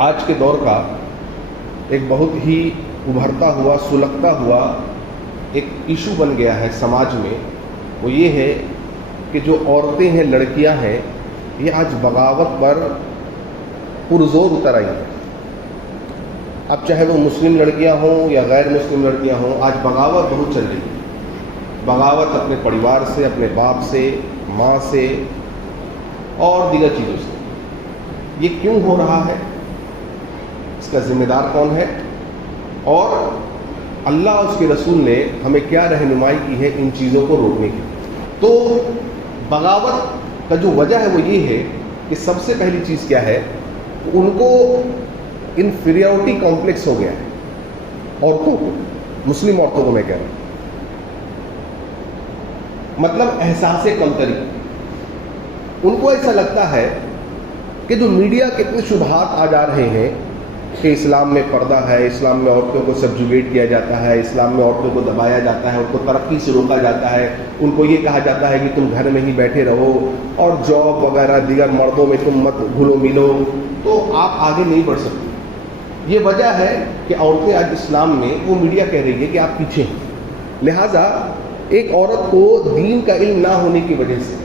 آج کے دور کا ایک بہت ہی ابھرتا ہوا سلگتا ہوا ایک ایشو بن گیا ہے سماج میں، وہ یہ ہے کہ جو عورتیں ہیں، لڑکیاں ہیں، یہ آج بغاوت پر پرزور اتر آئی ہیں۔ اب چاہے وہ مسلم لڑکیاں ہوں یا غیر مسلم لڑکیاں ہوں، آج بغاوت بہت چل رہی ہے۔ بغاوت اپنے پریوار سے، اپنے باپ سے، ماں سے اور دیگر چیزوں سے۔ یہ کیوں ہو رہا ہے؟ اس کا ذمہ دار کون ہے؟ اور اللہ اور اس کے رسول نے ہمیں کیا رہنمائی کی ہے ان چیزوں کو روکنے کی؟ تو بغاوت کا جو وجہ ہے وہ یہ ہے کہ سب سے پہلی چیز کیا ہے، ان کو انفیریورٹی کمپلیکس ہو گیا ہے، عورتوں کو، مسلم عورتوں کو میں کہہ رہا ہوں، مطلب احساس کمتری۔ ان کو ایسا لگتا ہے کہ جو میڈیا کے اتنے شبہات آ جا رہے ہیں کہ اسلام میں پردہ ہے، اسلام میں عورتوں کو سبجوگیٹ کیا جاتا ہے، اسلام میں عورتوں کو دبایا جاتا ہے، ان کو ترقی سے روکا جاتا ہے، ان کو یہ کہا جاتا ہے کہ تم گھر میں ہی بیٹھے رہو اور جاب وغیرہ دیگر مردوں میں تم مت گھلو ملو، تو آپ آگے نہیں بڑھ سکتے۔ یہ وجہ ہے کہ عورتیں آج اسلام میں، وہ میڈیا کہہ رہی ہے کہ آپ پیچھے ہیں۔ لہٰذا ایک عورت کو دین کا علم نہ ہونے کی وجہ سے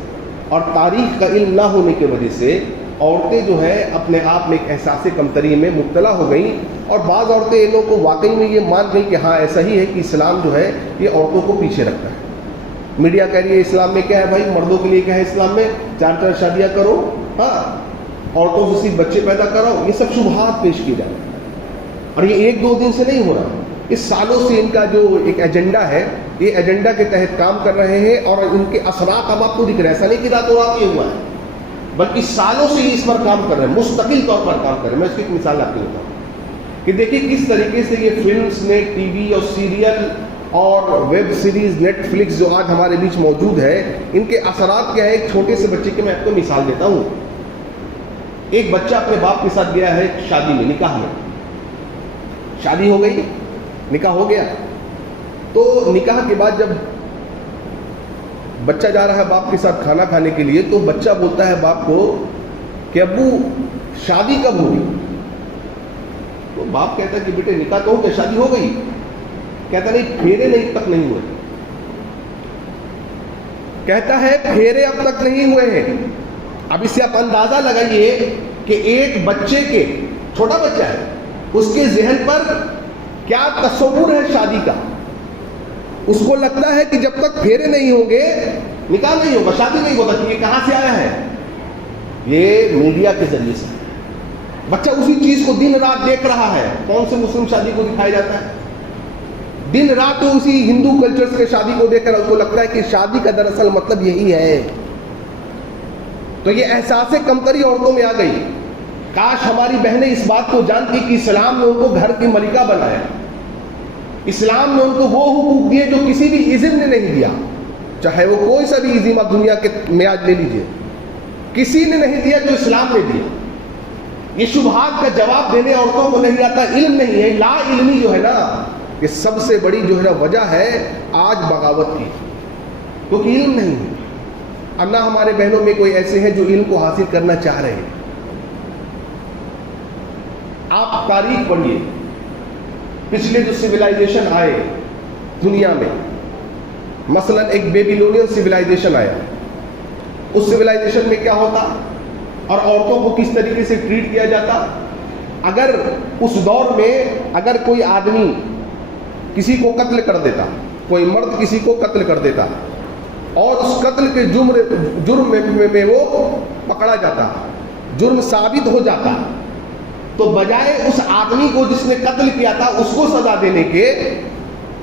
اور تاریخ کا علم نہ ہونے کی وجہ سے عورتیں جو ہے اپنے آپ میں ایک احساس کمتری میں مبتلا ہو گئیں، اور بعض عورتیں ان لوگوں کو واقعی میں یہ مان گئیں کہ ہاں ایسا ہی ہے کہ اسلام جو ہے یہ عورتوں کو پیچھے رکھتا ہے۔ میڈیا کہہ رہی ہے اسلام میں کیا ہے بھائی، مردوں کے لیے کیا ہے اسلام میں، 4 شادیاں کرو، ہاں عورتوں سے صرف بچے پیدا کراؤ، یہ سب شبہات پیش کی جا رہی ہیں۔ اور یہ 1-2 دن سے نہیں ہو رہا، اس سالوں سے ان کا جو ایک ایجنڈا ہے، یہ ایجنڈا کے تحت کام کر رہے ہیں، اور ان کے اثرات اب آپ کو دکھ رہے ہیں۔ ایسا نہیں کہ راتوں رات یہ ہوا ہے، بلکہ سالوں سے اس پر کام کر رہے ہیں، مستقل طور پر کام کر رہے ہیں۔ میں اس کی ایک مثال آپ کو بتاؤں کہ دیکھیے کس طریقے سے یہ فلمز نے، ٹی وی اور سیریل اور ویب سیریز نیٹ فلکس جو آج ہمارے بیچ موجود ہے، ان کے اثرات کیا ہے۔ ایک چھوٹے سے بچے کی میں آپ کو مثال دیتا ہوں۔ ایک بچہ اپنے باپ کے ساتھ گیا ہے شادی میں، نکاح میں، شادی ہو گئی، نکاح ہو گیا، تو نکاح کے بعد جب بچہ جا رہا ہے باپ کے ساتھ کھانا کھانے کے لیے، تو بچہ بولتا ہے باپ کو کہ ابو شادی کب ہوگی؟ تو باپ کہتا ہے کہ بیٹے نکاح تو ہو گیا، شادی ہو گئی۔ کہتا نہیں، پھیرے نہیں تک نہیں ہوئے۔ کہتا ہے پھیرے اب تک نہیں ہوئے ہیں۔ اب اس سے آپ اندازہ لگائیے کہ ایک بچے کے، چھوٹا بچہ ہے، اس کے ذہن پر کیا تصور ہے شادی کا۔ اس کو لگتا ہے کہ جب تک پھیرے نہیں ہوں گے نکاح نہیں ہوگا، شادی نہیں ہوگا۔ یہ کہاں سے آیا ہے؟ یہ میڈیا کے ذریعے سے۔ بچہ اسی چیز کو دن رات دیکھ رہا ہے۔ کون سے مسلم شادی کو دکھایا جاتا ہے؟ دن رات اسی ہندو کلچر کے شادی کو دیکھ کر اس کو لگتا ہے کہ شادی کا دراصل مطلب یہی ہے۔ تو یہ احساس کمتری عورتوں میں آ گئی۔ کاش ہماری بہنیں اس بات کو جانتی کہ اسلام نے ان کو گھر کی ملکہ بنایا، اسلام نے ان کو وہ حقوق دیے جو کسی بھی ازم نے نہیں دیا، چاہے وہ کوئی سا بھی ازم آپ دنیا کے میں آج لے لیجیے، کسی نے نہیں دیا جو اسلام نے دیا۔ یہ شبہات کا جواب دینے عورتوں کو نہیں آتا، علم نہیں ہے۔ لا علمی جو ہے نا، یہ سب سے بڑی جو ہے نا وجہ ہے آج بغاوت کی، کیونکہ علم نہیں ہے۔ اب نہ ہمارے بہنوں میں کوئی ایسے ہیں جو علم کو حاصل کرنا چاہ رہے ہیں۔ آپ تاریخ پڑھیے، پچھلے جو سویلائزیشن آئے دنیا میں، مثلا ایک بیبیلونین سویلائزیشن آیا، اس سویلائزیشن میں کیا ہوتا اور عورتوں کو کس طریقے سے ٹریٹ کیا جاتا۔ اگر اس دور میں اگر کوئی آدمی کسی کو قتل کر دیتا، کوئی مرد کسی کو قتل کر دیتا اور اس قتل کے جرم میں وہ پکڑا جاتا، جرم ثابت ہو جاتا، تو بجائے اس آدمی کو جس نے قتل کیا تھا اس کو سزا دینے کے،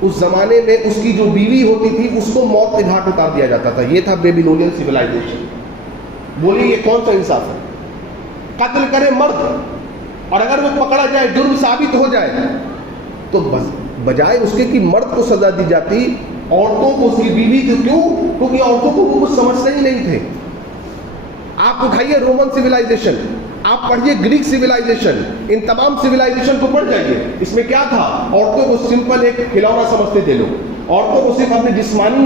اس زمانے میں اس کی جو بیوی ہوتی تھی اس کو موت کے گھاٹ اتار دیا جاتا تھا۔ یہ تھا بیبیلونین سویلائزیشن۔ بولیے یہ کون سا انصاف ہے؟ قتل کرے مرد اور اگر وہ پکڑا جائے، جرم ثابت ہو جائے، تو بس بجائے اس کے کہ مرد کو سزا دی جاتی، عورتوں کو، اس کی بیوی کو۔ کیوں؟ کیونکہ عورتوں کو وہ کچھ سمجھتے ہی نہیں تھے۔ آپ اٹھائیے رومن سویلائزیشن، آپ پڑھیے گریک سویلائزیشن، ان تمام سویلائزیشن کو پڑھ جائیے۔ اس میں کیا تھا؟ عورتوں کو سمپل ایک کھلونا سمجھتے تھے لوگ، عورتوں کو صرف اپنے جسمانی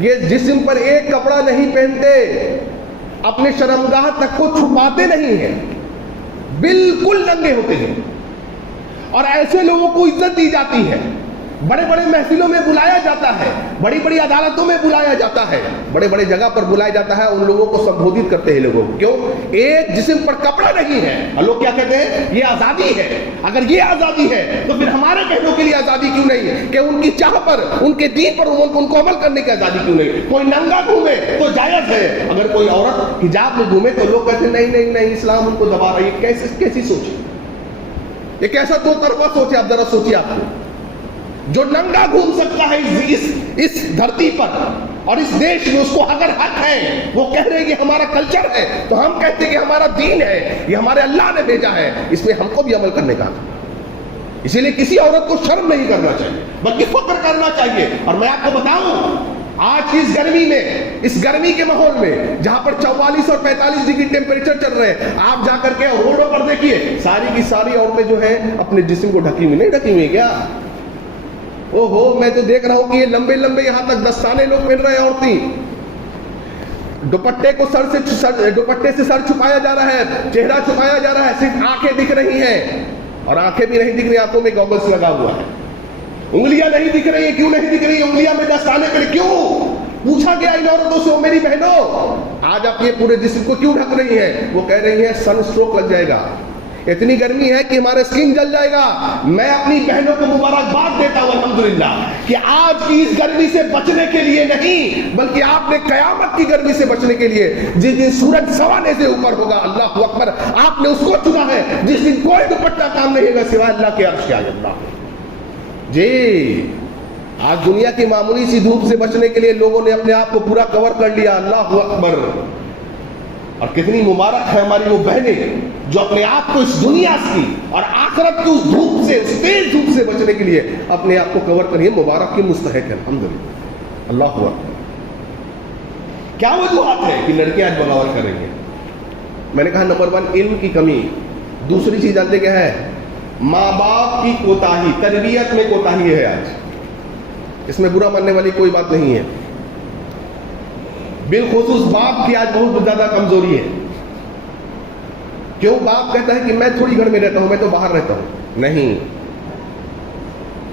یہ جسم پر ایک کپڑا نہیں پہنتے، اپنے شرمگاہ تک کو چھپاتے نہیں ہیں، بالکل ننگے ہوتے ہیں، اور ایسے لوگوں کو عزت دی جاتی ہے، بڑے بڑے محفلوں میں بلایا جاتا ہے، بڑی بڑی عدالتوں میں بلایا جاتا ہے، بڑے بڑے جگہ پر بلایا جاتا ہے، ان لوگوں کو سمبودھت کرتے ہیں لوگوں کو، کیوں؟ ایک جسم پر کپڑا نہیں ہے، اور لوگ کیا کہتے ہیں؟ یہ آزادی ہے۔ اگر یہ آزادی ہے تو پھر ہمارے بہنوں کے لیے آزادی کیوں نہیں ہے کہ ان کی چاہ پر، ان کے دین پر ان کو عمل کرنے کی آزادی کیوں نہیں؟ کوئی ننگا گھومے تو جائز ہے، اگر کوئی عورت حجاب میں گھومے تو لوگ کہتے ہیں نہیں نہیں نہیں، اسلام ان کو دبا رہا ہے۔ کیسی سوچ ہے یہ؟ کیسا دو طرفہ سوچے؟ آپ ذرا سوچیے، آپ کو جو ننگا گھوم سکتا ہے اس دھرتی پر اور اس دیش میں، اس کو اگر حق ہے، وہ کہہ رہے ہیں کہ ہمارا کلچر ہے، تو ہم کہتے ہیں کہ ہمارا دین ہے، یہ ہمارے اللہ نے بھیجا ہے، اس میں ہم کو بھی عمل کرنے کا۔ اسی لیے کسی عورت کو شرم نہیں کرنا چاہیے بلکہ فخر کرنا چاہیے۔ اور میں آپ کو بتاؤں، آج کی اس گرمی میں، اس گرمی کے ماحول میں جہاں پر 44 اور 45 ڈگری ٹیمپریچر چل رہے ہیں، آپ جا کر کے روڈوں پر دیکھیے، ساری کی ساری عورتیں جو ہیں اپنے جسم کو ڈھکی ہوئی نہیں ڈھکی ہوئی کیا؟ اوہو، میں تو دیکھ رہا ہوں کہ یہ لمبے لمبے یہاں تک دستانے لوگ پہن رہے ہیں، عورتیں دوپٹے سے سر چھپایا جا رہا ہے، چہرہ چھپایا جا رہا ہے، صرف آنکھیں دکھ رہی ہیں، اور آنکھیں بھی نہیں دکھ رہی، آنکھوں میں گوگلس لگا ہوا ہے، انگلیاں نہیں دکھ رہی ہیں۔ کیوں نہیں دکھ رہی انگلیاں میں دستانے پہ؟ کیوں؟ پوچھا گیا ان عورتوں سے، میری بہنوں آج آپ یہ پورے جسم کو کیوں ڈھک رہی ہیں؟ وہ کہہ رہی ہیں سن اسٹروک لگ جائے گا، اتنی گرمی ہے کہ ہمارا اسکن جل جائے گا۔ میں اپنی بہنوں کو مبارکباد دیتا ہوں الحمدللہ کہ آج کی اس گرمی سے بچنے کے لیے نہیں، بلکہ آپ نے قیامت کی گرمی سے بچنے کے لیے، جس دن سورج سوانے سے اوپر ہوگا، اللہ اکبر، آپ نے اس کو چنا ہے جس دن کوئی دوپٹہ کام نہیں ہوگا سوائے اللہ کے عرش کے آگے۔ اللہ جی، آج دنیا کی معمولی سی دھوپ سے بچنے کے لیے لوگوں نے اپنے آپ کو پورا کور کر لیا، اللہ اکبر۔ اور کتنی مبارک ہے ہماری وہ بہنیں جو اپنے آپ کو اس دنیا کی اور آخرت کی اس دھوپ سے، اس تیز دھوپ سے بچنے کے لیے اپنے آپ کو کور کریے، مبارک کی مستحق ہے الحمدللہ، اللہ اکبر۔ کیا وجوہات ہے کہ لڑکیاں آج بغاوت کر رہی ہیں؟ میں نے کہا نمبر 1 علم کی کمی، دوسری چیز جانتے کیا ہے؟ ماں باپ کی کوتاہی، تربیت میں کوتاہی ہے آج، اس میں برا ماننے والی کوئی بات نہیں ہے، بالخصوص باپ کی آج بہت زیادہ کمزوری ہے۔ کیوں؟ باپ کہتا ہے کہ میں تھوڑی گھر میں رہتا ہوں، میں تو باہر رہتا ہوں۔ نہیں،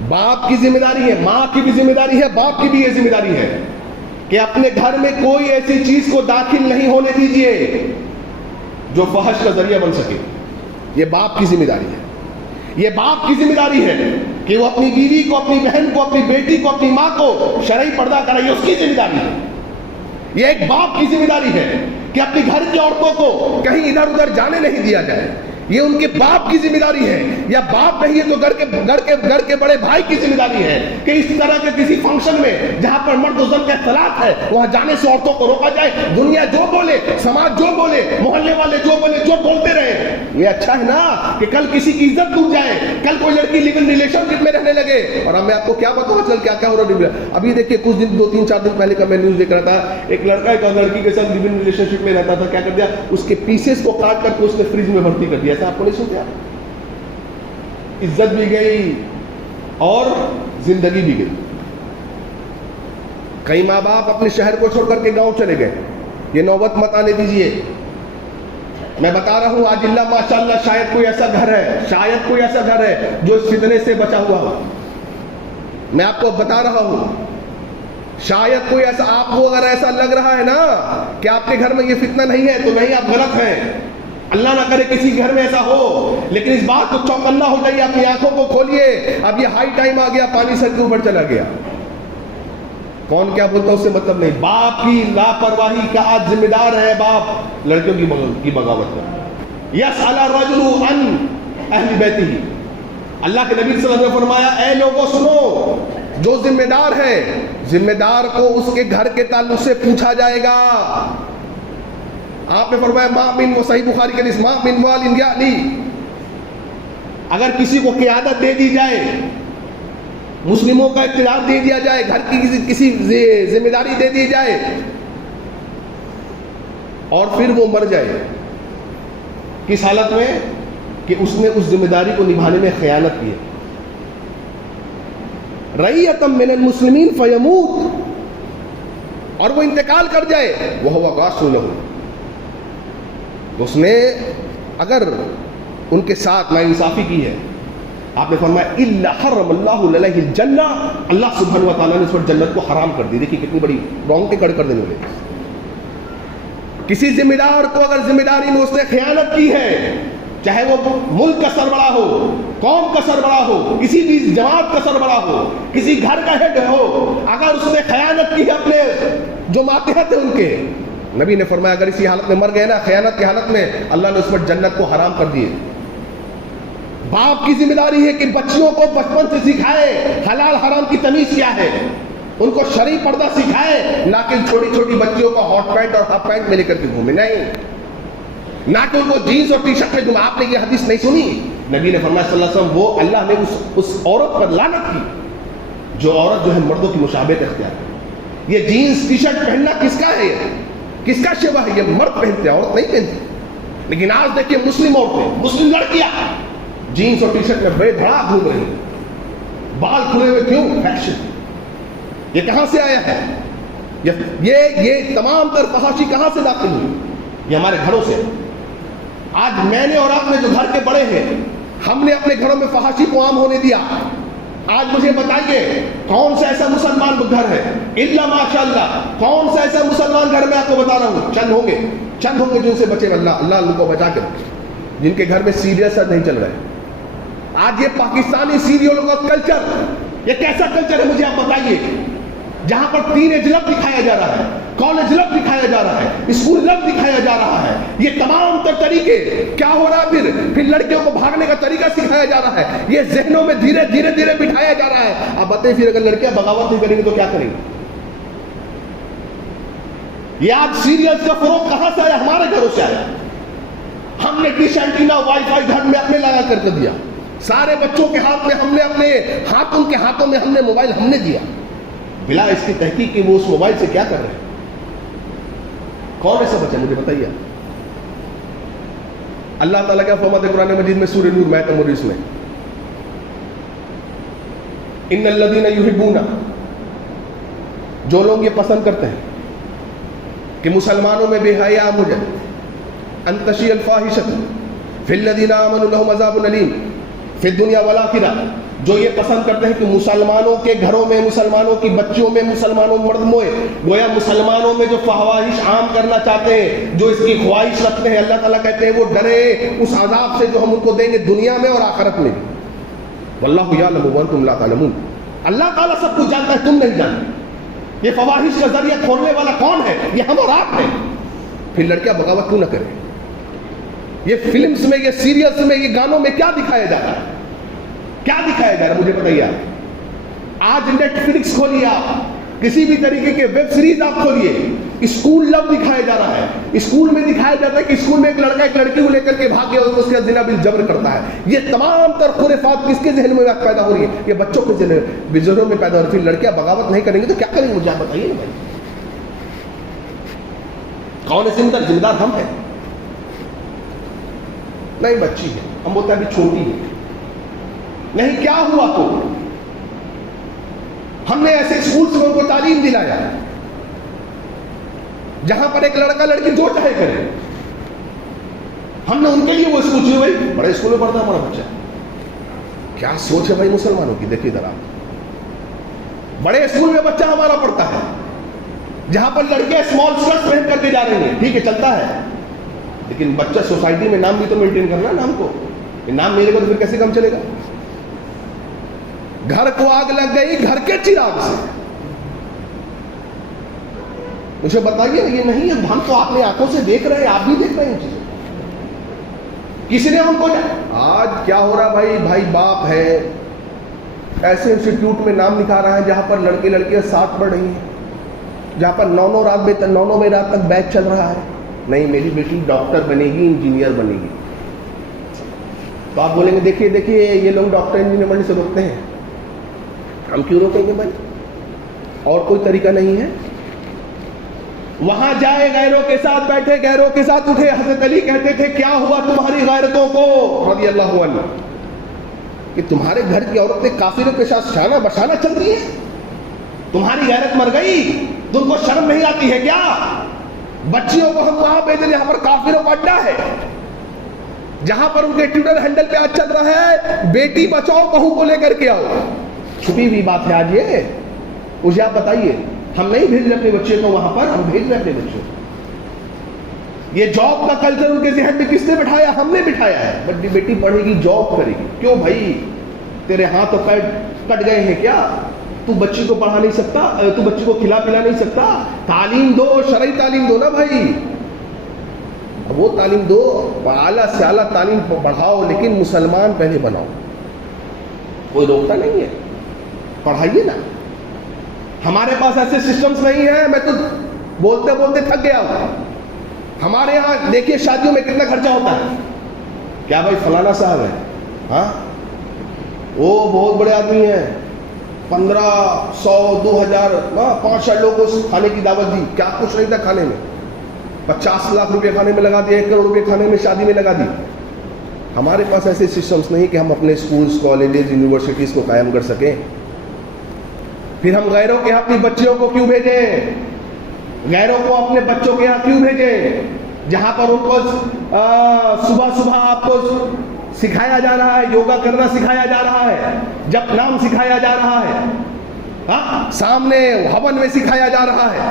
باپ کی ذمہ داری ہے، ماں کی بھی ذمہ داری ہے، باپ کی بھی یہ ذمہ داری ہے کہ اپنے گھر میں کوئی ایسی چیز کو داخل نہیں ہونے دیجیے جو فحش کا ذریعہ بن سکے۔ یہ باپ کی ذمہ داری ہے، یہ باپ کی ذمہ داری ہے کہ وہ اپنی بیوی کو، اپنی بہن کو، اپنی بیٹی کو، اپنی ماں کو شرعی پردہ کرائے، اس کی ذمہ داری ہے۔ یہ ایک باپ کی ذمہ داری ہے کہ اپنی گھر کی عورتوں کو کہیں ادھر ادھر جانے نہیں دیا جائے، یہ ان کے باپ کی ذمہ داری ہے۔ یا باپ نہیں ہے تو گھر کے بڑے بھائی کی ذمہ داری ہے کہ اس طرح کے کسی فنکشن میں جہاں پر مرد و زن کا اختلاط ہے، وہاں جانے سے عورتوں کو روکا جائے۔ دنیا جو بولے، سماج جو بولے، محلے والے جو بولے، جو بولتے رہے، یہ اچھا ہے نا کہ کل کسی کی عزت ٹوٹ جائے، کل کوئی لڑکی لیو ان ریلیشن شپ میں رہنے لگے۔ اور اب میں آپ کو کیا بتاؤں آج کل کیا کیا ہو رہا ہے۔ ابھی دیکھیے کچھ دن، 2-3-4 دن پہلے کا میں نیوز دیکھ رہا تھا، ایک لڑکا ایک لڑکی کے ساتھ لیو ان ریلیشن شپ میں رہتا تھا، کیا کر دیا، اس کے پیسز کو کاٹ کر کے اس نے فریج میں بھرتی کر دیا۔ ایسا آپ کو نہیں سنتے؟ عزت بھی گئی اور زندگی بھی گئی۔ کئی ماں باپ اپنے شہر کو چھوڑ کر کے گاؤں چلے گئے، یہ نوبت مت آنے دیجیے۔ میں بتا رہا ہوں آج اللہ ماشاءاللہ شاید کوئی ایسا گھر ہے، شاید کوئی ایسا گھر ہے جو اس فتنے سے بچا ہوا ہو۔ میں آپ کو بتا رہا ہوں، شاید کوئی ایسا، آپ کو اگر ایسا لگ رہا ہے نا کہ آپ کے گھر میں یہ فتنہ نہیں ہے تو نہیں، آپ غلط ہیں۔ اللہ نہ کرے کسی گھر میں ایسا ہو، لیکن اس بات کو چوکنا ہو جائیے، اپنی آنکھوں کو کھولیے۔ اب یہ ہائی ٹائم آ گیا، پانی سر کے اوپر چلا گیا، کون کیا بولتا اس سے مطلب نہیں۔ باپ کی لاپرواہی کا آج ذمہ دار ہے باپ لڑکیوں کی بغاوت کا۔ یسأل الرجل عن اہل بیتہ، اللہ کے نبی صلی اللہ علیہ وسلم نے فرمایا، اے لوگوں سنو، جو ذمہ دار ہے، ذمہ دار کو اس کے گھر کے تعلق سے پوچھا جائے گا۔ آپ نے فرمایا ما من، وہ صحیح بخاری کے حدیث، ما من وال یعلی، اگر کسی کو قیادت دے دی جائے، مسلموں کا اقتدار دے دیا جائے، گھر کی کسی ذمہ داری دے دی جائے اور پھر وہ مر جائے، کس حالت میں؟ کہ اس نے اس ذمہ داری کو نبھانے میں خیانت کی ہے۔ رعیۃ من المسلمین فیموت، اور وہ انتقال کر جائے وہو غاشٌ لہ، اس نے اگر ان کے ساتھ ناانصافی کی ہے، آپ نے فرمایا الا حرم اللہ علیہ الجنہ، اللہ سبحانہ و تعالیٰ نے اس پر جنت کو حرام کر دی. دیکھیے کتنی بڑی رونگ ٹکڑ کر دینے والے. کسی ذمہ دار کو اگر ذمہ داری میں اس نے خیانت کی ہے، چاہے وہ ملک کا سربراہ ہو، قوم کا سربراہ ہو، کسی بھی جماعت کا سربراہ ہو، کسی گھر کا ہیڈ ہو، اگر اس نے خیانت کی ہے اپنے جو ماتحت ہیں ان کے، نبی نے فرمایا اگر اسی حالت میں مر گئے نا، خیانت کی حالت میں، اللہ نے اس پر جنت کو حرام کر دیے. باپ کی ذمہ داری ہے کہ بچیوں کو بچپن سے سکھائے حلال حرام کی تمیز کیا ہے، ان کو شرعی پردہ سکھائے، نہ کہ چھوٹی چھوٹی بچیوں کو ہاٹ پینٹ اور ہاف پینٹ میں لے کر کے گھومے، نہیں، نہ کہ ان کو جینس اور ٹی شرٹ میں گھومے. آپ نے یہ حدیث نہیں سنی؟ نبی نے فرمایا صلی اللہ علیہ وسلم، وہ اللہ نے اس عورت پر لعنت کی جو عورت جو ہے مردوں کی مشابہت اختیار کرے. یہ جینس ٹی شرٹ پہننا کس کا ہے؟ کس کا شبہ ہے؟ یہ مرد پہنتے ہیں، عورت نہیں پہنتی. لیکن آج دیکھیے مسلم عورتیں، مسلم لڑکیاں جینس اور ٹی شرٹ میں بے دھڑا گھوم رہی ہیں، بال کھلے ہوئے. کیوں؟ فیشن. یہ کہاں سے آیا ہے؟ یہ تمام تر فحاشی کہاں سے داخل ہوئی؟ یہ ہمارے گھروں سے. آج میں نے اور آپ نے جو گھر کے بڑے ہیں، ہم نے اپنے گھروں میں فحاشی کو عام ہونے دیا. آج مجھے بتائیے کون سا ایسا مسلمان گھر ہے، الا ماشاء اللہ، کون سا ایسا مسلمان گھر میں آپ کو بتا رہا ہوں، چند ہوں گے جن سے بچے. اللہ ان کو بچا کے رکھے، جن کے گھر میں سیریل نہیں چل رہے. آج یہ پاکستانی سیریلوں کا کلچر، یہ کیسا کلچر ہے مجھے آپ بتائیے، جہاں پر ٹین ایج لو دکھایا جا رہا ہے، کالج لو دکھایا جا رہا ہے، اسکول لو دکھایا جا رہا ہے. یہ تمام تر طریقے کیا ہو رہا ہے؟ پھر لڑکیوں کو بھاگنے کا طریقہ سکھایا جا رہا ہے. یہ ذہنوں میں دھیرے دھیرے بٹھایا جا رہا ہے. آپ بتائیں پھر اگر لڑکیاں بغاوت نہیں کریں گی تو کیا کریں گی؟ یہ آج سیریلز کا فروغ کہاں سے آیا؟ ہمارے گھروں سے آیا. ہم نے ڈش اینٹینا وائی فائی گھر میں اپنے لگا کر دیا. سارے بچوں کے ہاتھ میں ہم نے اپنے ان کے ہاتھوں میں ہم نے موبائل ہم نے دیا، بلا اس کی تحقیق کہ وہ اس موبائل سے کیا کر رہے ہیں. کون ایسا بچہ مجھے بتائیے. اللہ تعالیٰ کیا فرماتے قرآن مجید میں سورہ نور آیت نمبر 20 میں، ان الذین یحبون، جو لوگ یہ پسند کرتے ہیں کہ مسلمانوں میں بے حیا ہو جائے، ان تشیع الفاحشۃ فی الذین آمنوا لہم عذاب الیم فی الدنیا والآخرہ، جو یہ پسند کرتے ہیں کہ مسلمانوں کے گھروں میں، مسلمانوں کی بچیوں میں، مسلمانوں مردوں میں، گویا مسلمانوں میں جو فحوائش عام کرنا چاہتے ہیں، جو اس کی خواہش رکھتے ہیں، اللہ تعالیٰ کہتے ہیں وہ ڈرے اس عذاب سے جو ہم ان کو دیں گے دنیا میں اور آخرت میں بھی. واللہ یعلم وانتم لا تعلمون، اللہ تعالیٰ سب کچھ جانتا ہے، تم نہیں جانتے. یہ فواحش کا ذریعہ کھولنے والا کون ہے؟ یہ ہم اور آپ ہیں. پھر لڑکیاں بغاوت کیوں نہ کریں؟ یہ فلمز میں، یہ سیریلز میں، یہ گانوں میں کیا دکھایا جا رہا ہے؟ کیا دکھایا جا رہا ہے مجھے بتائیے. آج نیٹ فلکس کھولیے، آپ کسی بھی طریقے کے ویب سیریز آپ کھولیے، اسکول لو دکھایا جا رہا ہے. اسکول میں دکھایا جاتا ہے کہ اسکول میں ایک لڑکا ایک لڑکی کو لے کر کے بھاگ گیا اور اس کا زنا بالجبر کرتا ہے. یہ تمام تر خرافات کس کے ذہن میں پیدا ہو رہی ہے؟ یہ بچوں کے ذہن میں، بزرگوں میں پیدا ہو رہی ہے. پھر لڑکیاں بغاوت نہیں کریں گے تو کیا کریں گے مجھے آپ بتائیے نا بھائی. کون ہے ذمہ دار؟ ہم ہیں. نہیں بچی ہے، ہم بولتے ہیں ابھی چھوٹی ہے. نہیں کیا ہوا تو ہم نے ایسے اسکول سے ان کو تعلیم دلایا جہاں پر ایک لڑکا لڑکی جو چاہے کرے. ہم نے ان کے لیے وہ اسکول چاہیے. بھائی بڑے اسکول میں پڑھتا ہے ہمارا بچہ، کیا سوچ ہے بھائی مسلمانوں کی؟ دیکھیے ذرا، بڑے اسکول میں بچہ ہمارا پڑھتا ہے جہاں پر لڑکیاں اسمال اسکرٹ پہن کر کے جا رہی ہیں. ٹھیک ہے چلتا ہے، لیکن بچہ سوسائٹی میں نام بھی تو مینٹین کرنا ہے. نام کو نام ملے گا تو پھر کیسے کام چلے گا؟ گھر کو آگ لگ گئی گھر کے چراغ سے. مجھے بتائیے یہ نہیں ہے، ہم تو اپنے آنکھوں سے دیکھ رہے ہیں، آپ بھی دیکھ رہے ہیں چیزیں. کسی نے ان کو آج کیا ہو رہا بھائی باپ ہے ایسے انسٹیٹیوٹ میں نام لکھا رہا ہے جہاں پر لڑکے لڑکیاں ساتھ پڑھ رہی ہیں، جہاں پر 9 بجے رات تک بیچ چل رہا ہے. نہیں میری بیٹی ڈاکٹر بنے گی، انجینئر بنے گی. تو آپ بولیں گے دیکھیے یہ لوگ ڈاکٹر انجینئر بننے سے روکتے ہیں، ہم کیوں روکیں گے بھائی؟ اور کوئی طریقہ نہیں ہے. وہاں جائے غیروں کے ساتھ بیٹھے، غیروں کے ساتھ اٹھے. حضرت علی کہتے تھے کیا ہوا تمہاری غیرتوں کو رضی اللہ عنہ کہ تمہارے گھر کی عورتیں کافروں کے ساتھ شانہ بشانہ چل رہی ہیں؟ تمہاری غیرت مر گئی؟ تم کو شرم نہیں آتی ہے کیا؟ بچیوں کو ہم وہاں بھیجیں جہاں پر کافروں کا اڈا ہے، جہاں پر ان کے ٹویٹر ہینڈل پہ آج چل رہا ہے بیٹی بچاؤ بہو کو لے کر کے آؤ. چھپی ہوئی بات ہے آج یہ. مجھے آپ بتائیے، ہم نہیں بھیج رہے اپنے بچے کو وہاں پر، ہم بھیج رہے اپنے بچوں کو. یہ جاب کا کلچر ان کے ذہن میں کس نے بٹھایا؟ ہم نے بٹھایا ہے. بڑی بیٹی پڑھے گی جاب کرے گی. کیوں بھائی؟ تیرے ہاتھ تو پیر کٹ گئے ہیں کیا؟ تو بچی کو پڑھا نہیں سکتا؟ تو بچی کو کھلا پلا نہیں سکتا؟ تعلیم دو، شرعی تعلیم دو نا بھائی. وہ تعلیم دو، اعلیٰ سے اعلیٰ تعلیم بڑھاؤ، لیکن مسلمان پہلے بناؤ. کوئی روکتا نہیں ہے، پڑھائیے نا. ہمارے پاس ایسے سسٹمز نہیں ہیں. میں تو بولتے بولتے تھک گیا ہوں. ہمارے یہاں دیکھیے شادیوں میں کتنا خرچہ ہوتا ہے. کیا بھائی فلانا صاحب ہے، ہاں وہ بہت بڑے آدمی ہیں، 1500 2000 5-6 لوگوں کو کھانے کی دعوت دی. کیا کچھ نہیں تھا کھانے میں، 50 لاکھ روپے کھانے میں لگا دیا، 1 کروڑ روپے کھانے میں شادی میں لگا دی. ہمارے پاس ایسے سسٹمز نہیں کہ ہم اپنے اسکولز، کالجز، یونیورسٹیز کو قائم کر سکیں. پھر ہم غیروں کے یہاں اپنی بچیوں کو کیوں بھیجیں؟ غیروں کو اپنے بچوں کے یہاں کیوں بھیجیں جہاں پر ان کو صبح صبح آپ کو سکھایا جا رہا ہے، یوگا کرنا سکھایا جا رہا ہے، جپ نام سکھایا جا رہا ہے، ہاں سامنے ہون میں سکھایا جا رہا ہے،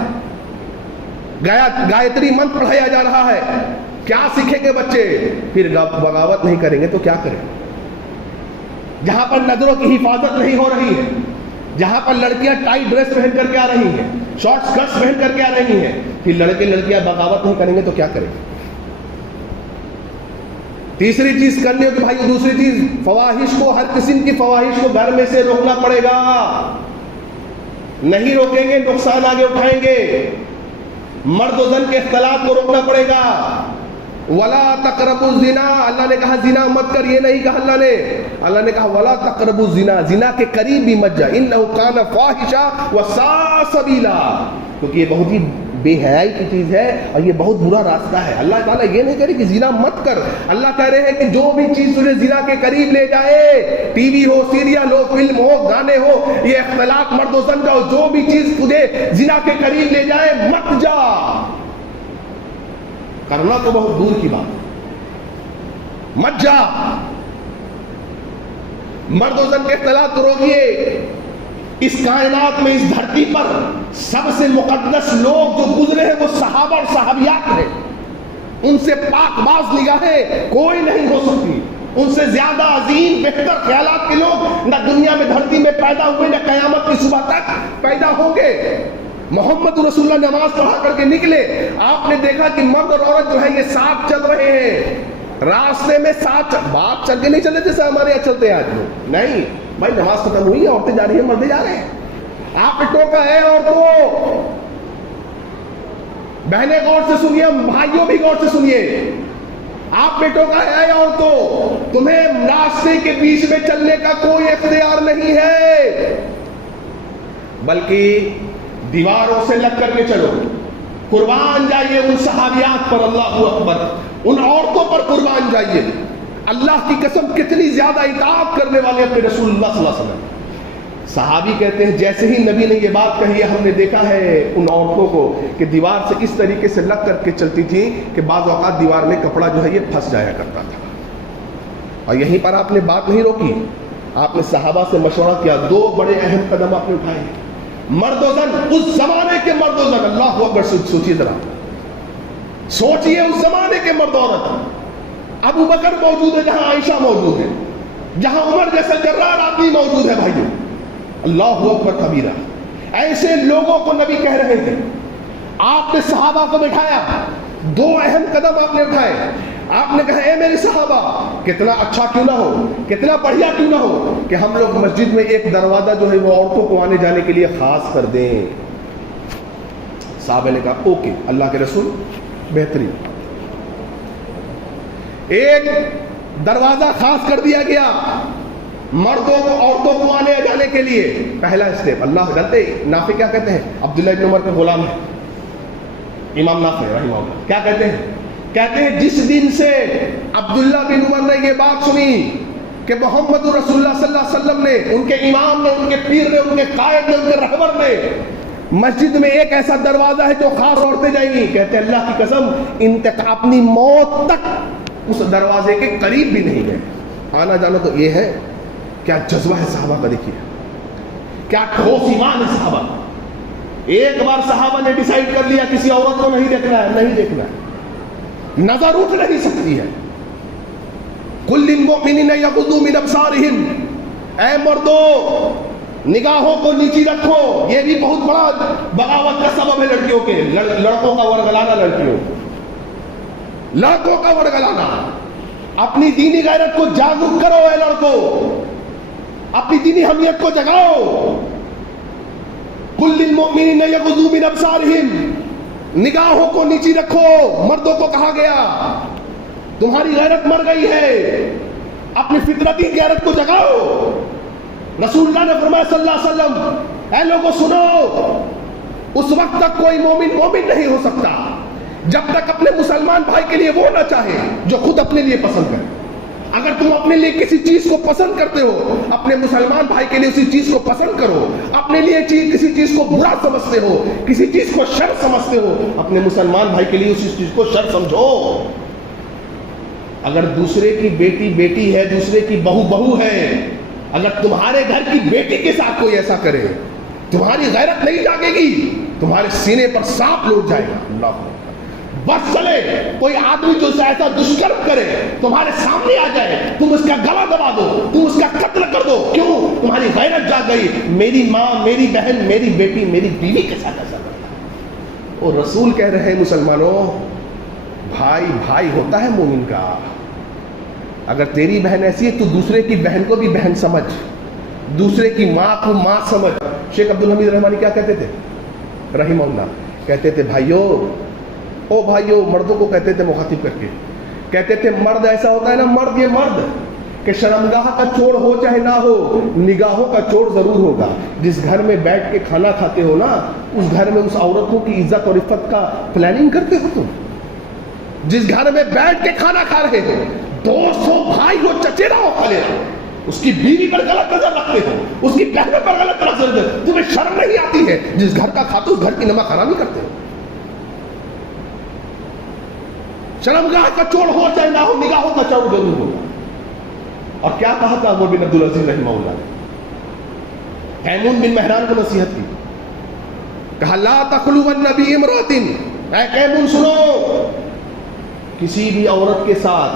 گایتری منتر پڑھایا جا رہا ہے. کیا سیکھیں گے بچے؟ پھر بغاوت نہیں کریں گے تو کیا کریں؟ جہاں پر نظروں کی حفاظت نہیں ہو رہی ہے، جہاں پر لڑکیاں ٹائٹ ڈریس پہن کر کے آ رہی ہیں، شارٹ سکرٹس پہن کر کے آ رہی ہیں، پھر لڑکے لڑکیاں بغاوت نہیں کریں گے تو کیا کریں؟ تیسری چیز کرنی ہوگی بھائی. دوسری چیز فواحش کو، ہر قسم کی فواحش کو گھر میں سے روکنا پڑے گا. نہیں روکیں گے نقصان آگے اٹھائیں گے. مرد و زن کے اختلاط کو روکنا پڑے گا. ولا تقربوا الزنا، اللہ نے کہا زنا مت کر، یہ نہیں کہا اللہ نے کہا ولا تقربوا الزنا، زنا کے قریب بھی مت جا. انہ کان فاحشا وساء سبیلا، کیونکہ یہ بہت ہی بے حیائی کی چیز ہے اور یہ بہت برا راستہ ہے. اللہ تعالیٰ یہ نہیں کہہ رہے کہ زنا مت کر، اللہ کہہ رہے ہیں کہ جو بھی چیز تجھے زنا کے قریب لے جائے، ٹی وی ہو، سیریل ہو، فلم ہو، گانے ہو، یہ اختلاط مرد و زن کا ہو، جو بھی چیز تجھے زنا کے قریب لے جائے مت جا. کرنا تو بہت دور کی بات، مت جا. مرد و زن کے اختلاط کو روکیے. اس کائنات میں، اس دھرتی پر سب سے مقدس لوگ جو گزرے ہیں وہ صحابہ اور صحابیات ہیں. ان سے پاک باز نگاہیں کوئی نہیں ہو سکتی. ان سے زیادہ عظیم بہتر خیالات کے لوگ نہ دنیا میں دھرتی میں پیدا ہوئے، نہ قیامت کی صبح تک پیدا ہوں گے. محمد رسول اللہ نماز پڑھا کر کے نکلے. آپ نے دیکھا کہ مرد اور عورت جو ہے یہ ساتھ چل رہے ہیں، راستے میں ساتھ. بات چل کے نہیں چلے جیسے ہمارے یہاں چلتے ہیں آج لوگ. نہیں بھائی، نماز ختم ہوئی ہے، عورتیں جا رہی ہیں، مردے جا رہے ہیں. آپ نے ٹوکا ہے عورتوں. بہنیں غور سے سنیے، بھائیوں بھی غور سے سنیے. آپ نے ٹوکا ہے عورتوں، تمہیں راستے کے بیچ میں چلنے کا کوئی اختیار نہیں ہے، بلکہ دیواروں سے لگ کر کے چلو. قربان جائیے ان صحابیات پر، اللہ اکبر، ان عورتوں پر قربان جائیے. اللہ کی قسم کتنی زیادہ اطاعت کرنے والے اپنے رسول اللہ صلی اللہ علیہ وسلم. صحابی کہتے ہیں جیسے ہی نبی نے یہ بات کہی ہے، ہم نے دیکھا ہے ان عورتوں کو کہ دیوار سے اس طریقے سے لگ کر کے چلتی تھی کہ بعض اوقات دیوار میں کپڑا جو ہے یہ پھنس جایا کرتا تھا. اور یہیں پر آپ نے بات نہیں روکی، آپ نے صحابہ سے مشورہ کیا. 2 بڑے اہم قدم آپ نے اٹھائے. مرد و زن، اس زمانے کے مرد و زن، اللہ اکبر، سوچیے ذرا، سوچیے اس زمانے کے مرد و عورت. ابو بکر موجود ہے جہاں عائشہ موجود ہے، جہاں عمر جیسا جرار آدمی موجود ہے. بھائیو اللہ اکبر کبیرہ. ایسے لوگوں کو نبی کہہ رہے تھے. آپ نے صحابہ کو بٹھایا، 2 اہم قدم آپ نے اٹھائے. آپ نے کہا اے میرے صحابہ، کتنا اچھا کیوں نہ ہو، کتنا بڑھیا کیوں نہ ہو کہ ہم لوگ مسجد میں ایک دروازہ جو ہے وہ عورتوں کو آنے جانے کے لیے خاص کر دیں. صحابہ نے کہا اوکے اللہ کے رسول، بہترین. ایک دروازہ خاص کر دیا گیا مردوں کو عورتوں کو آنے جانے کے لیے. پہلا اسٹیپ. اللہ جانتے نافع کیا کہتے ہیں؟ عبداللہ ابن عمر کے غلام ہیں امام نافع رحمہ اللہ. کیا کہتے ہیں؟ کہتے ہیں جس دن سے عبداللہ بن عمر نے یہ بات سنی کہ محمد رسول اللہ صلی اللہ علیہ وسلم نے، ان کے امام نے، ان کے پیر نے، ان کے قائد نے، ان کے رہبر نے مسجد میں ایک ایسا دروازہ ہے جو خاص عورتیں جائیں گی، کہتے ہیں اللہ کی قسم اپنی موت تک اس دروازے کے قریب بھی نہیں گئے. آنا جانا تو یہ ہے. کیا جذبہ ہے صحابہ کا، دیکھیے کیا ٹھوس ایمان ہے صحابہ. ایک بار صحابہ نے ڈیسائیڈ کر لیا کسی عورت کو نہیں دیکھنا ہے، نہیں دیکھنا ہے، نظر اٹھ نہیں سکتی ہے. قل للمؤمنین یغضوا من ابصارہم، اے مردو نگاہوں کو نیچی رکھو. یہ بھی بہت بڑا بغاوت کا سبب ہے لڑکیوں کے، لڑکوں کا ورگلانا، لڑکوں کا ورگلانا. اپنی دینی غیرت کو جاگرک کرو اے لڑکو، اپنی دینی حمیت کو جگاؤ. قل للمؤمنین یغضوا من ابصارہم، نگاہوں کو نیچی رکھو. مردوں کو کہا گیا تمہاری غیرت مر گئی ہے، اپنی فطرتی غیرت کو جگاؤ. رسول اللہ نے فرمایا صلی اللہ علیہ وسلم، اے لوگوں سنو، اس وقت تک کوئی مومن مومن نہیں ہو سکتا جب تک اپنے مسلمان بھائی کے لیے وہ نہ چاہے جو خود اپنے لیے پسند کرے. اگر تم اپنے لیے کسی چیز کو پسند کرتے ہو، اپنے مسلمان بھائی کے لیے اسی چیز کو پسند کرو. اپنے لیے کسی چیز کو برا سمجھتے ہو، کسی چیز کو شر سمجھتے ہو، اپنے مسلمان بھائی کے لیے اسی چیز کو شر سمجھو. اگر دوسرے کی بیٹی بیٹی ہے، دوسرے کی بہو بہو ہے، اگر تمہارے گھر کی بیٹی کے ساتھ کوئی ایسا کرے، تمہاری غیرت نہیں جاگے گی، تمہارے سینے پر سانپ لوٹ جائے گا. اللہ بس چلے کوئی آدمی جو ایسا دشکرم کرے تمہارے سامنے آ جائے، تم اس کا گلا دبا دو، تم اس کا قتل کر دو. کیوں؟ تمہاری غیرت جاگ گئی. میری ماں، میری بہن، میری بیٹی، میری بیوی کے ساتھ ایسا کرتا ہے. اور رسول کہہ رہے ہیں مسلمانوں، بھائی بھائی ہوتا ہے مومن کا. اگر تیری بہن ایسی ہے تو دوسرے کی بہن کو بھی بہن سمجھ، دوسرے کی ماں کو ماں سمجھ. شیخ عبدالحمید رحمانی کیا کہتے تھے رحمہ اللہ؟ کہتے تھے بھائیو، او بھائیو، مردوں کو کہتے تھے مخاطب کر کے، کہتے تھے مرد ایسا ہوتا ہے نا، مرد یہ مرد کہ شرمگاہ کا چور ہو چاہے نہ ہو، نگاہوں کا چور ضرور ہوگا. جس گھر میں بیٹھ کے کھانا کھاتے ہو نا، اس گھر میں اس عورتوں کی عزت اور عفت کا پلاننگ کرتے ہو تم. جس گھر میں بیٹھ کے کھانا کھا رہے ہو، 200 بھائی ہو، چچیرا ہو، خالے ہو، اس کی بیوی پر غلط نظر رکھتے ہو، اس کی بہنوں پر غلط نظر رکھتے ہو، تمہیں شرم نہیں آتی ہے؟ جس گھر کا کھاتے اس گھر کی نمک حرامی کرتے ہو. شرمگاہ کا چور ہو چاہے نہ ہو، نگاہوں کا چور ضرور ہوگا. اور کیا کہا تھا عمر بن عبدالعزیز رحمہ اللہ نے؟ تیمون بن مہران کو نصیحت کی، کہا لا تخلون بی امرأۃ، اے تیمون سنو، کسی بھی عورت کے ساتھ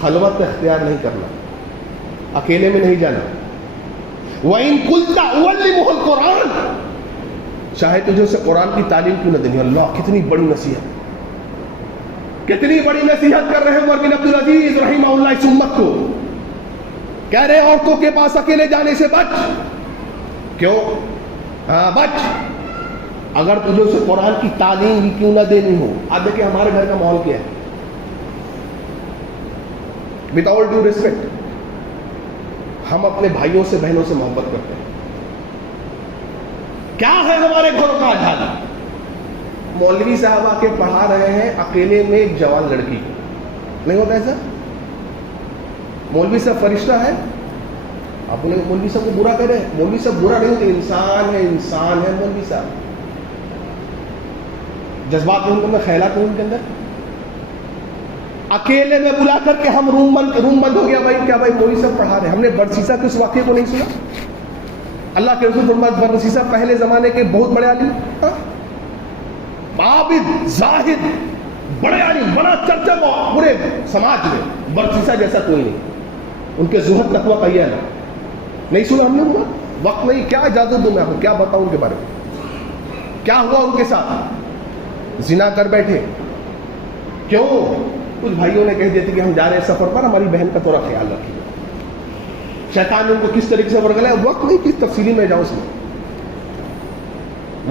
خلوت اختیار نہیں کرنا، اکیلے میں نہیں جانا. وَإِن قُلْتَ أُعَلِّمُهُ الْقُرْآنَ، چاہے تجھے اسے قرآن کی تعلیم کیوں نہ دینی. اللہ کتنی بڑی نصیحت، کتنی بڑی نصیحت کر رہے ہیں عمر بن عبدالعزیز رحمہ اللہ اس امت کو. کہہ رہے عورتوں کے پاس اکیلے جانے سے بچ. کیوں؟ ہاں بچ. اگر تجھے اسے قرآن کی تعلیم ہی کیوں نہ دینی ہو. آپ دیکھیں ہمارے گھر کا ماحول کیا ہے. with all due respect، ہم اپنے بھائیوں سے بہنوں سے محبت کرتے ہیں. کیا ہے ہمارے گھروں کا حال؟ مولوی صاحب آ کے پڑھا رہے ہیں اکیلے میں ایک جوان لڑکی کو. نہیں ہوتا ایسا؟ مولوی صاحب فرشتہ ہے، آپ مولوی صاحب کو برا کہہ رہے ہیں. مولوی صاحب برا نہیں ہوتے، انسان ہے، انسان ہے مولوی صاحب. جذبات نہیں ان کے اندر، خیالات نہیں ان کے اندر. اکیلے میں بلا کر کے ہم روم بند ہو گیا. بھائی کیا بھائی مولوی صاحب پڑھا رہے ہیں؟ ہم نے برسیسا کے اس واقعے کو نہیں سنا؟ اللہ کے رسول فرماتے برسیسا پہلے زمانے کے بہت بڑے عالم، عابد، زاہد، بڑے عالم، بڑا چرچا پورے سماج میں. برسیسا جیسا کوئی نہیں. ان کے زہد تقوی کا یہ ہے. نہیں سنا ہم نے؟ ہوا وقت نہیں. کیا اجازت دوں میں آپ کو، کیا بتاؤں ان کے بارے میں؟ کیا ہوا ان کے ساتھ؟ زنا کر بیٹھے. کیوں؟ کچھ بھائیوں نے کہہ دیتے کہ ہم جا رہے ہیں سفر پر، ہماری بہن کا تھوڑا خیال رکھیے. شیطان نے ان کو کس طریقے سے ورگلا ہے، وقت نہیں کس تفصیلی میں جاؤ. اس میں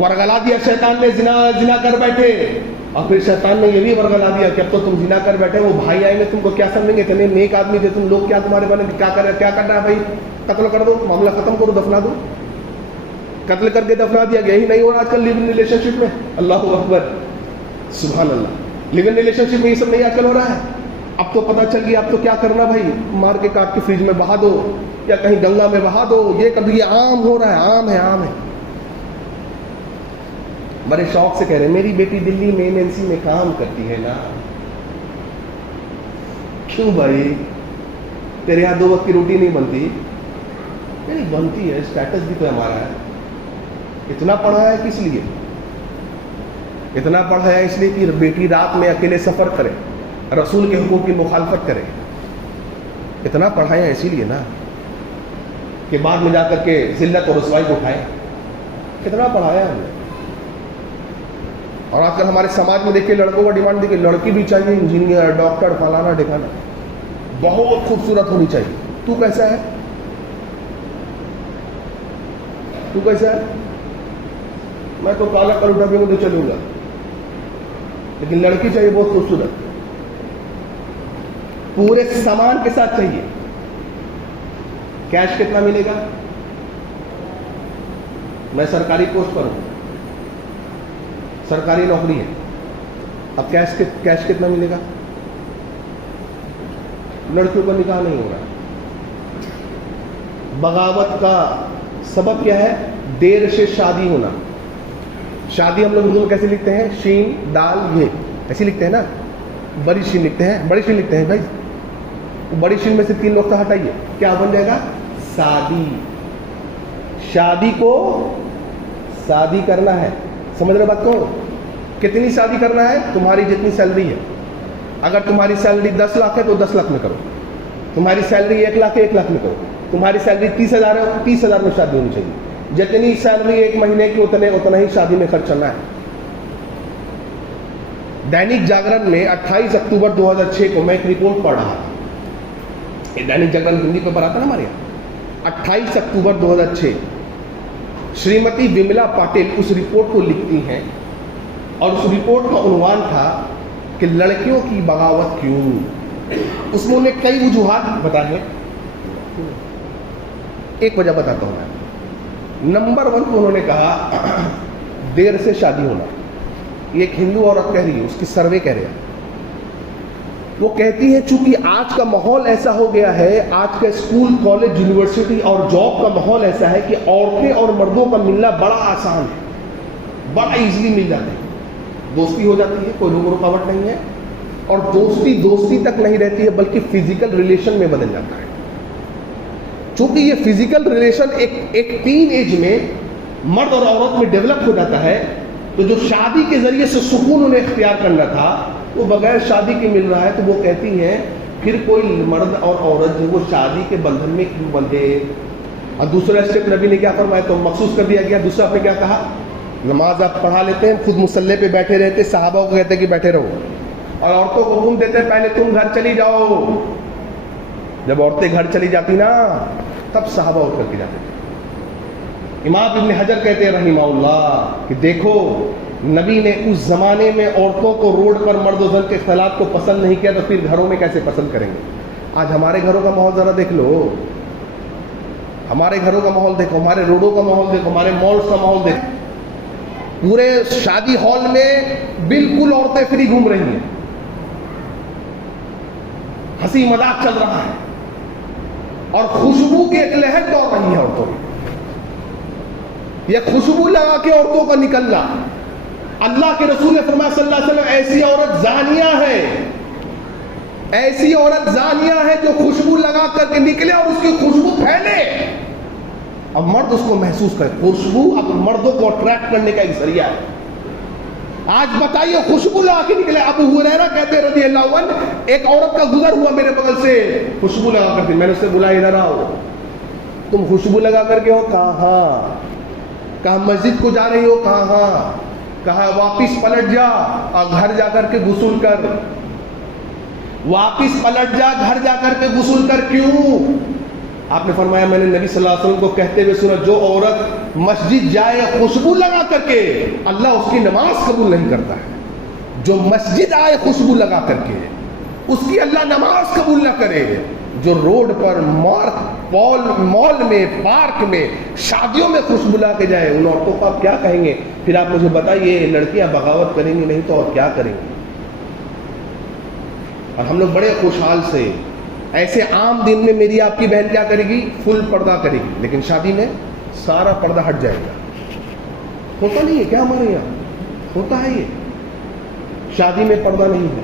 ورگلا دیا شیطان نے، زنا کر بیٹھے. اور پھر شیطان نے یہ بھی ورگلا دیا کہ اب تو تم زنا کر بیٹھے، وہ بھائی آئیں گے تم کو کیا سمجھیں گے؟ اتنے نیک آدمی تھے تم لوگ، کیا تمہارے بارے میں کیا کرنا ہے بھائی؟ قتل کر دو، معاملہ ختم کرو، دفنا دو. قتل کر کے دفنا دیا. یہی نہیں ہو رہا آج کل لیو ان ریلیشن شپ میں؟ اللہ اکبر، سبحان اللہ. لیو ان ریلیشن شپ میں یہ سب نہیں آج کل ہو رہا ہے. اب تو پتہ چل گیا اب تو کیا کرنا بھائی، مار کے کاٹ کے فریج میں بہا دو یا کہیں گنگا میں بہا دو. یہ کبھی عام ہو رہا ہے، عام ہے. بڑے شوق سے کہہ رہے ہیں میری بیٹی دلی میں MNC میں کام کرتی ہے نا. کیوں بھائی تیرے یہاں 2 وقت کی روٹی نہیں بنتی؟ نہیں بنتی ہے, اسٹیٹس بھی تو ہمارا ہے. اتنا پڑھا ہے کس لیے؟ اتنا پڑھا ہے اس لیے کہ بیٹی رات میں اکیلے سفر کرے, رسول کے حقوق کی مخالفت کرے. اتنا پڑھائے ہیں اسی لیے نا کہ بعد میں جا کر کے ذلت اور رسوائی کو اٹھائے. کتنا پڑھایا ہم نے. اور آج کل ہمارے سماج میں دیکھیے لڑکوں کا ڈیمانڈ دیکھیے, لڑکی بھی چاہیے انجینئر, ڈاکٹر, فلانا ڈھکانا, بہت خوبصورت ہونی چاہیے. تو کیسا ہے؟ تو کیسا ہے؟ میں تو کالا کر اٹھا کے مجھے چلوں گا, لیکن لڑکی چاہیے بہت خوبصورت, پورے سامان کے ساتھ چاہیے. کیش کتنا ملے گا؟ میں سرکاری پوسٹ پر ہوں, سرکاری نوکری ہے, اب کیش کتنا ملے گا؟ لڑکیوں کا نکاح نہیں ہو رہا. بغاوت کا سبب کیا ہے؟ دیر سے شادی ہونا. شادی ہم لوگ اردو میں کیسے لکھتے ہیں؟ شین دال یہ ایسے لکھتے ہیں نا, بڑی شین لکھتے ہیں, بڑی شین لکھتے ہیں بھائی. بڑی شین میں سے 3 نقطہ ہٹائیے, کیا بن جائے گا؟ شادی. شادی کو شادی کرنا ہے. سمجھ رہے بات کو؟ کتنی شادی کرنا ہے؟ تمہاری جتنی سیلری ہے. اگر تمہاری سیلری 10 لاکھ ہے تو 10 لاکھ میں کرو. تمہاری سیلری 1 لاکھ ہے 1 لاکھ میں کرو. تمہاری سیلری 30,000 ہے 30,000 میں شادی ہونی چاہیے. جتنی سیلری 1 مہینے کی اتنا ہی شادی میں خرچ کرنا ہے. دینک جاگرن میں 28 اکتوبر 2006 کو میں ایک رپورٹ پڑھ رہا تھا. دینک جاگرن ہندی پیپر آتا نا ہمارے یہاں. 28 اکتوبر 2006 شریمتی وملا پاٹل اس رپورٹ کو لکھتی ہیں, اور اس رپورٹ کا عنوان تھا کہ لڑکیوں کی بغاوت کیوں. اس میں انہیں کئی وجوہات بتائے ہیں. ایک وجہ بتاتا ہوں میں. نمبر 1 تو انہوں نے کہا دیر سے شادی ہونا. یہ ایک ہندو عورت کہہ رہی ہے, اس کی سروے کہہ رہے ہیں. وہ کہتی ہے چونکہ آج کا ماحول ایسا ہو گیا ہے, آج کا اسکول, کالج, یونیورسٹی اور جاب کا ماحول ایسا ہے کہ عورتیں اور مردوں کا ملنا بڑا آسان ہے, بڑا ایزلی مل جاتے ہیں. دوستی ہو جاتی ہے, کوئی روک رکاوٹ نہیں ہے, اور دوستی تک نہیں رہتی ہے بلکہ فزیکل ریلیشن میں بدل جاتا ہے. چونکہ یہ فزیکل ریلیشن ایک ٹین ایج میں مرد اور عورت میں ڈیولپ ہو جاتا ہے, تو جو شادی کے ذریعے سے سکون انہیں اختیار کرنا تھا وہ بغیر شادی کے مل رہا ہے. تو وہ کہتی ہیں پھر کوئی مرد اور عورت جو وہ شادی کے بندھن میں کیوں بندھے. اور دوسرا اسٹیپ نبی نے کیا فرمایا تو مخصوص کر دیا گیا. دوسرا آپ نے کیا کہا؟ نماز آپ پڑھا لیتے ہیں, خود مصلی پہ بیٹھے رہتے, صحابہ کو کہتے ہیں کہ بیٹھے رہو, اور عورتوں کو حکم دیتے ہیں پہلے تم گھر چلی جاؤ. جب عورتیں گھر چلی جاتی نا تب صحابہ اٹھ کر کے جاتے تھے. امام ابن حجر کہتے ہیں رحمہ اللہ کہ دیکھو نبی نے اس زمانے میں عورتوں کو روڈ پر مرد و زن کے اختلاط کو پسند نہیں کیا, تو پھر گھروں میں کیسے پسند کریں گے؟ آج ہمارے گھروں کا ماحول ذرا دیکھ لو, ہمارے گھروں کا ماحول دیکھو, ہمارے روڈوں کا ماحول دیکھو, ہمارے مالز کا ماحول دیکھو. پورے شادی ہال میں بالکل عورتیں فری گھوم رہی ہیں, ہنسی مذاق چل رہا ہے, اور خوشبو کی ایک لہر دوڑ رہی ہے عورتوں میں. یہ خوشبو لگا کے عورتوں کا نکلنا, اللہ کے رسول نے فرمایا صلی اللہ علیہ وسلم ایسی عورت زانیہ ہے, ایسی عورت زانیہ ہے جو خوشبو لگا کر کے نکلے اور اس کی خوشبو پھیلے, اب مرد اس کو محسوس کرے. خوشبو اب مردوں کو اٹریکٹ کرنے کا ایک ذریعہ ہے. آج بتائیے خوشبو لگا کے نکلے. ابو ہریرہ کہتے رضی اللہ عنہ ایک عورت کا گزر ہوا میرے بغل سے, خوشبو لگا کر کے, میں نے اسے بلایا ادھر آؤ, تم خوشبو لگا کر کے ہو؟ کہاں؟ کہا مسجد کو جا رہی ہو؟ کہاں؟ کہا واپس پلٹ جا اور گھر جا کر کے غسل کر. واپس پلٹ جا, گھر جا کر کے غسل کر. کیوں؟ آپ نے فرمایا میں نے نبی صلی اللہ علیہ وسلم کو کہتے ہوئے سنا جو عورت مسجد جائے خوشبو لگا کر کے اللہ اس کی نماز قبول نہیں کرتا ہے. جو مسجد آئے خوشبو لگا کر کے اس کی اللہ نماز قبول نہ کرے. جو روڈ پر مال میں, پارک میں, شادیوں میں خوشبو لا کے جائے, ان عورتوں کو آپ کیا کہیں گے؟ پھر آپ مجھے بتائیے لڑکیاں بغاوت کریں گی نہیں تو اور کیا کریں گی؟ اور ہم لوگ بڑے خوشحال سے ایسے عام دن میں میری آپ کی بہن کیا کرے گی؟ فل پردہ کرے گی, لیکن شادی میں سارا پردہ ہٹ جائے گا. ہوتا نہیں ہے کیا ہمارے یہاں؟ ہوتا ہے یہ. شادی میں پردہ نہیں ہے.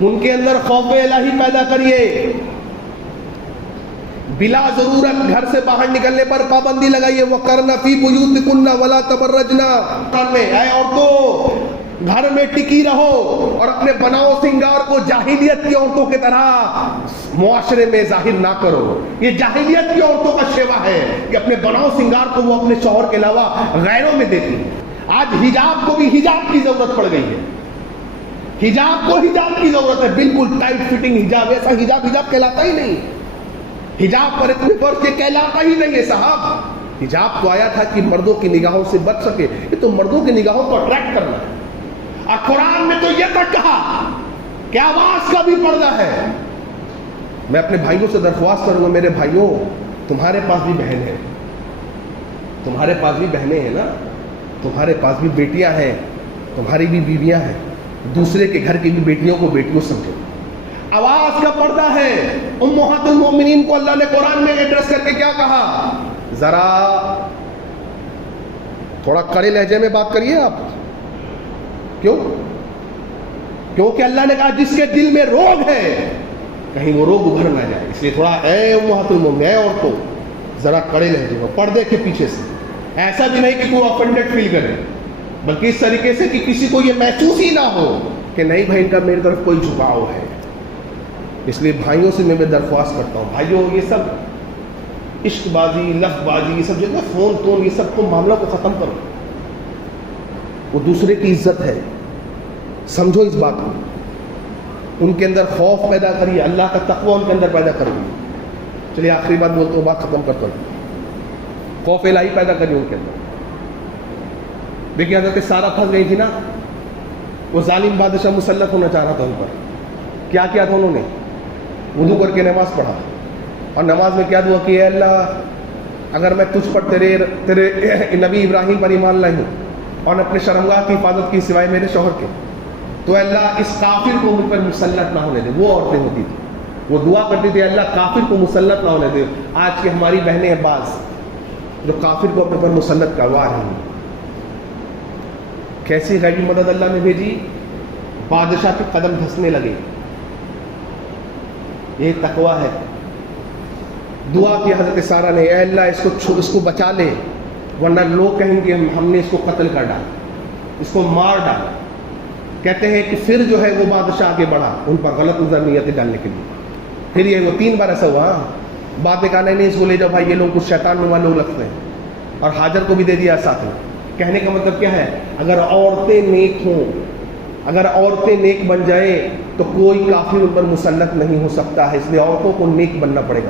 ان کے اندر خوف الہی پیدا کریے. بلا ضرورت گھر سے باہر نکلنے پر پابندی لگائیے. وَقَرْنَ فِي بُيُوتِكُنَّ وَلَا تَبَرَّجْنَ. اے عورتوں گھر میں ٹکی رہو اور اپنے بناؤ سنگار کو جاہلیت کی عورتوں کی طرح معاشرے میں ظاہر نہ کرو. یہ جاہلیت کی عورتوں کا شیوا ہے کہ اپنے بناؤ سنگار کو وہ اپنے شوہر کے علاوہ غیروں میں دیتی. آج حجاب کو بھی حجاب کی ضرورت پڑ گئی ہے. حجاب کو حجاب کی ضرورت ہے. بالکل ٹائٹ فٹنگ حجاب. ایسا حجاب حجاب کہلاتا ہی نہیں. حجاب پر اتنے فرض کے کہلاتا ہی نہیں ہے صاحب. حجاب تو آیا تھا کہ مردوں کی نگاہوں سے بچ سکے. یہ تو مردوں کی نگاہوں کو اٹریکٹ کرنا ہے. اور قرآن میں تو یہ تک کہا کہ آواز کا بھی پردہ ہے. میں اپنے بھائیوں سے درخواست کروں گا, میرے بھائیوں تمہارے پاس بھی بہن ہے, تمہارے پاس بھی بہنیں ہیں نا, تمہارے پاس بھی بیٹیاں ہیں, تمہاری بھی بیویاں ہیں. دوسرے کے گھر کی بھی بیٹیوں کو بیٹیوں سمجھو. آواز کا پردہ ہے. امہات المومنین کو اللہ نے قرآن میں ایڈریس کر کے کیا کہا؟ ذرا تھوڑا کڑے لہجے میں بات کریے آپ. کیوں؟ کیونکہ اللہ نے کہا جس کے دل میں روگ ہے کہیں وہ روگ ابھر نہ جائے. اس لیے تھوڑا اے امہات المومنین, اے عورتوں ذرا کڑے لہجے میں, پردے کے پیچھے سے. ایسا بھی نہیں کہ کوئی آفنڈڈ فیل کرے, بلکہ اس طریقے سے کہ کسی کو یہ محسوس ہی نہ ہو کہ نہیں بھائی ان کا میری طرف کوئی جھکاؤ ہے. اس لیے بھائیوں سے میں درخواست کرتا ہوں, بھائیوں یہ سب عشق بازی, لفظ بازی, یہ سب جو ہے فون تون, یہ سب کو معاملہ کو ختم کرو. وہ دوسرے کی عزت ہے, سمجھو اس بات کو. ان کے اندر خوف پیدا کریے, اللہ کا تقوی ان کے اندر پیدا کریے. چلیے آخری بات بولتا ہوں, بات ختم کرتا ہوں. خوف الہی پیدا کریے ان کے اندر. دیکھیے حضرت سارہ پھنس گئی تھی نا, وہ ظالم بادشاہ مسلط ہونا چاہ رہا تھا ان پر. کیا کیا تھا انہوں نے؟ وضو کر کے نماز پڑھا, اور نماز میں کیا دعا کی؟ اے اللہ اگر میں تجھ پر تیرے نبی ابراہیم پر ایمان لائی ہوں اور اپنے شرمگاہ کی حفاظت کی سوائے میرے شوہر کے, تو اللہ اس کافر کو مجھ پر مسلط نہ ہونے دے. وہ عورتیں ہوتی تھیں, وہ دعا کرتی تھی اللہ کافر کو مسلط نہ ہونے دے. آج کی ہماری بہنیں ہیں بعض جو کافر کو اپنے پر مسلط کروا رہی ہیں. کیسی غیبی مدد اللہ نے بھیجی؟ بادشاہ کے قدم دھسنے لگے. یہ تقویٰ ہے. دعا کی حضرت سارہ نے, اے اللہ اس کو بچا لے ورنہ لوگ کہیں گے ہم نے اس کو قتل کر ڈالا, اس کو مار ڈالا. کہتے ہیں کہ پھر جو ہے وہ بادشاہ آگے بڑھا ان پر غلط نظر نیتیں ڈالنے کے لیے. پھر یہ وہ 3 بار ایسا ہوا. بعد میں کہا نہیں اس کو لے جاؤ بھائی, یہ لوگ کچھ شیطان نما لوگ لگتے ہیں, اور حاجر کو بھی دے دیا ساتھ میں. کہنے کا مطلب کیا ہے؟ اگر عورتیں نیک ہوں, اگر عورتیں نیک بن جائیں تو کوئی کافر ان پر مسلط نہیں ہو سکتا ہے. اس لیے عورتوں کو نیک بننا پڑے گا.